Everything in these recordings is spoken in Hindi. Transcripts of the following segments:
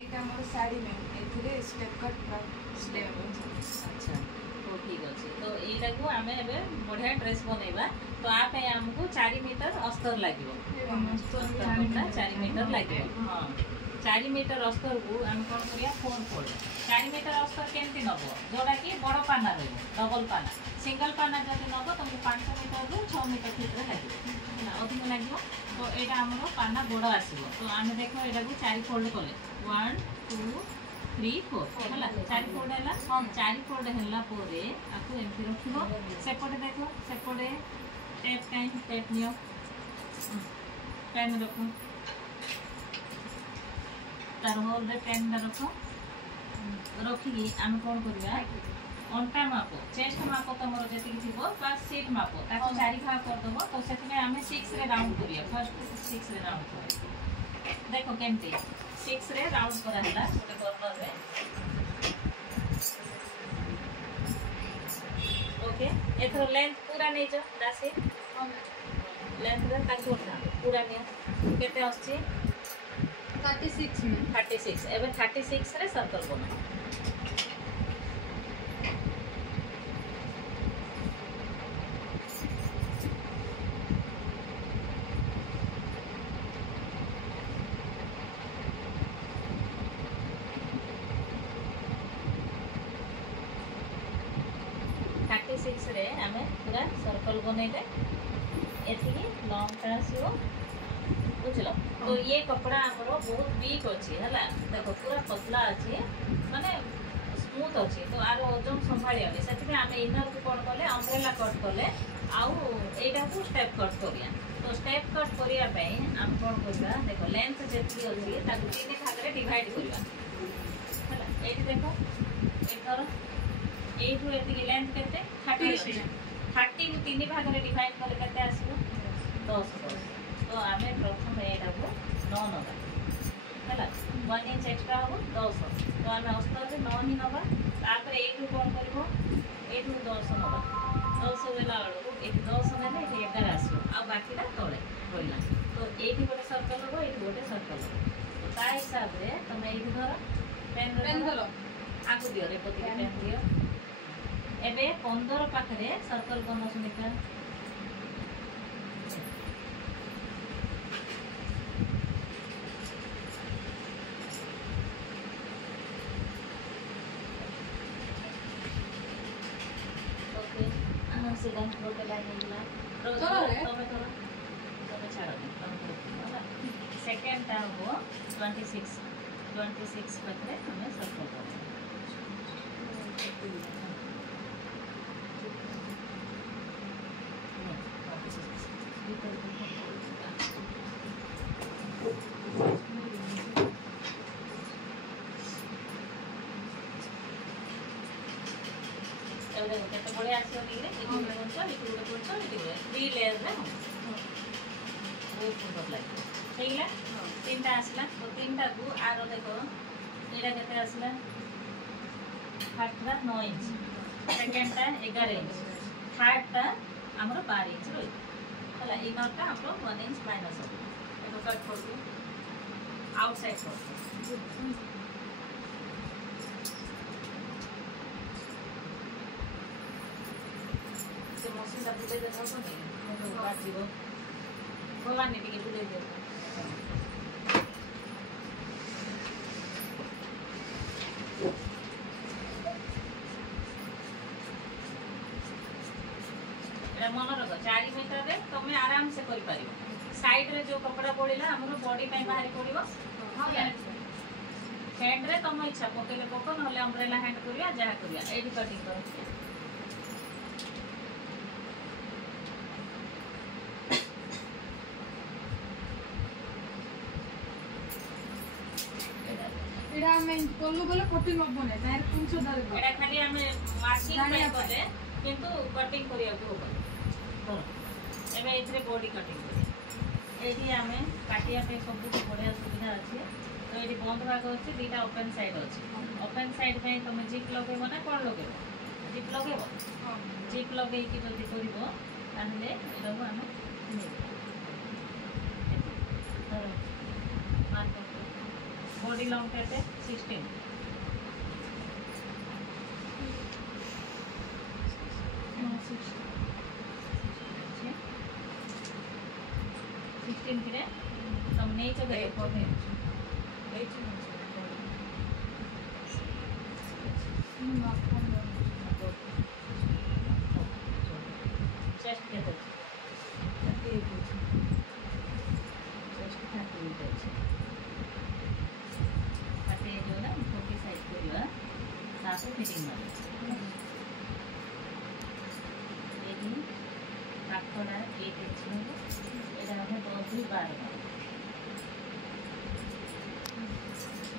এটা আমার শাড়ি ম্যাম এଥିରେ স্টেপ কট স্টেপ अच्छा तो ठीक अच्छे तो यहाँ को आम ए बढ़िया ड्रेस बनवा तो आप आमको 4 मीटर अस्तर लगे 4 मीटर लगे हाँ 4 मीटर अस्तर को आम कौन करिया फोन फोल्ड 4 मीटर अस्तर केमती नब जोड़ा कि बड़ पाना रही डबल पाना सिंगल पाना जब नब तुमको 5 मीटर रु 6 मीटर भितर लगे अधिक लगे तो यहाँ आम पाना बड़ आसो तो आम देख यहाँ को 4 फोल्ड कले 1 2 3 4 है 4 फोल्ड है हाँ 4 फोल्ड है आपको एमती रख सेपटे देख सेपटे टेप कहीं टेप नियो पेन रख तार होल पेन रख रखिकी आम कौन करवा अंटा माप चेस्ट माप तुम जी थी प्लस सीट माप ताको 4 भाग करदेव तो से आम 6 रे राउंड करिया फर्स्ट 6 रे राउंड कर देखो केमती 6 रे राउंड कराला गोटे कॉर्नर रे ओके एथरो लेंथ पूरा नहीं जो दासी लेंथ रे ताको उठा पूरा नहीं केते आछी 36 में 36 एबे 36 रे सर्कल बना रे आमे पूरा सर्कल बनैले एथि लॉन्ग आसो बुझलो तो ये कपड़ा हमरो बहुत वीक अछि हला देखो पूरा पतला अछि माने स्मूथ अछि तो आर ओजन संभाळियानी सेति आमे इनर को कोन करले अम्ब्रेला कट करले आउ एटा को स्टेप कट करिया तो स्टेप कट करिया पई हम कोन करबा देखो लेंथ जेति अछि ताकू तीन भाग रे डिवाइड करबा हला एठी देखो एथर एठू एति लेंथ केते 30 30 को 3 भाग रे डिवाइड करले केते आसीबो 10 तो आमे प्रथम एटा को 9 नबा हला 1 इंच एक्स्ट्रा हो 10 तो आमे अस्तर से 9 ही नबा तापर एठू कोन करबो एठू 10 नबा 10 वेला आलो एठी 10 नेले एठी 11 आसीबो आ बाकीटा तळे होइला तो एठी गोटे सर्कल हो एठी गोटे सर्कल हो तो ता हिसाब रे तमे एठी धर पेन धर आगु दियो रे पति पेन दियो एबे 15 पाखरे सर्कल बनो सुनिता ओके सीधा गोटे लाइन निकला तमे छाड़ो सेकंड टा हो 26 पाखरे हमें सर्कल करो केते बढ़िया आसो रे एठी गोटे बोलछो एठी गोटे बोलछो एठी गोटे 3 लेयर रे बहुत सुंदर लागे हेइला तीनटा आसला तो तीनटा को आरो देखो एटा केते आसला फर्स्ट टा 9 इंच सेकंड टा 11 इंच थर्ड टा हमरो 12 इंच रही हला इनर टा हमरो 1 इंच माइनस हो एतो कट कर दो आउटसाइड कर मशीन का बुले देखो तो नहीं बाजीरो भगवान ने टिके बुले दे एटा मन रख 4 मीटर रे तमे आराम से करि पारिबो साइड रे जो कपड़ा पड़िला हमरो बॉडी पे बाहर पड़िबो हां हैंड रे तम इच्छा पकेले पको नले अम्ब्रेला हैंड करिया जहा करिया एडी कटिंग कर एडा में कोल्लू बोले कटिंग अब बने तार 300 दर एडा खाली हमें मार्किंग पे बोले किंतु कटिंग करिया को तो एबे इथरे बॉडी कटिंग करिया एठी हमें काटिया पे सब कुछ बढ़िया सुविधा अछि तो एठी बंद भाग अछि दीटा ओपन साइड अछि ओपन साइड पे तुम जिप लगेबो ना कोन लगेबो जिप लगेबो हां जिप लगे कि जल्दी करिवो ताहले एटा हम मार्क बॉडी लॉन्ग कहते 16 16 किरे तुम नहीं तो गए पौधे चेस्ट के तो चेस्ट खाते हुए जाए खाते जो ना छोटी साइज करियो ताकि फिटिंग मारे ये काटकोड़ा 8 इंच में এটা আমরা 10 দুই 12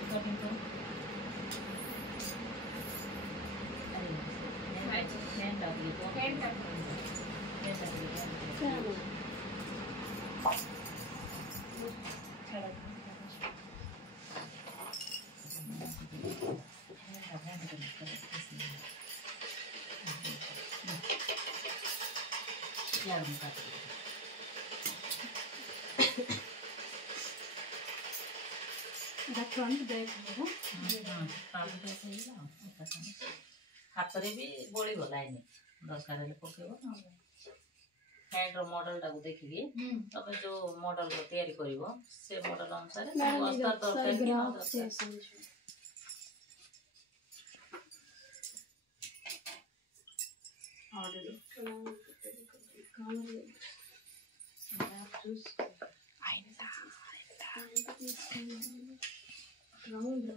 এটা কিন্তু হ্যান্ড ডাবলি হ্যান্ড ডাবলি ছাড়া यार मुका हाथरे भी बोली लाइने दरकार पकेब हैंड मॉडल टाक देखिए तब जो मॉडल को तैयारी करिवो से मॉडल अनुसार बस्ता दरकार Round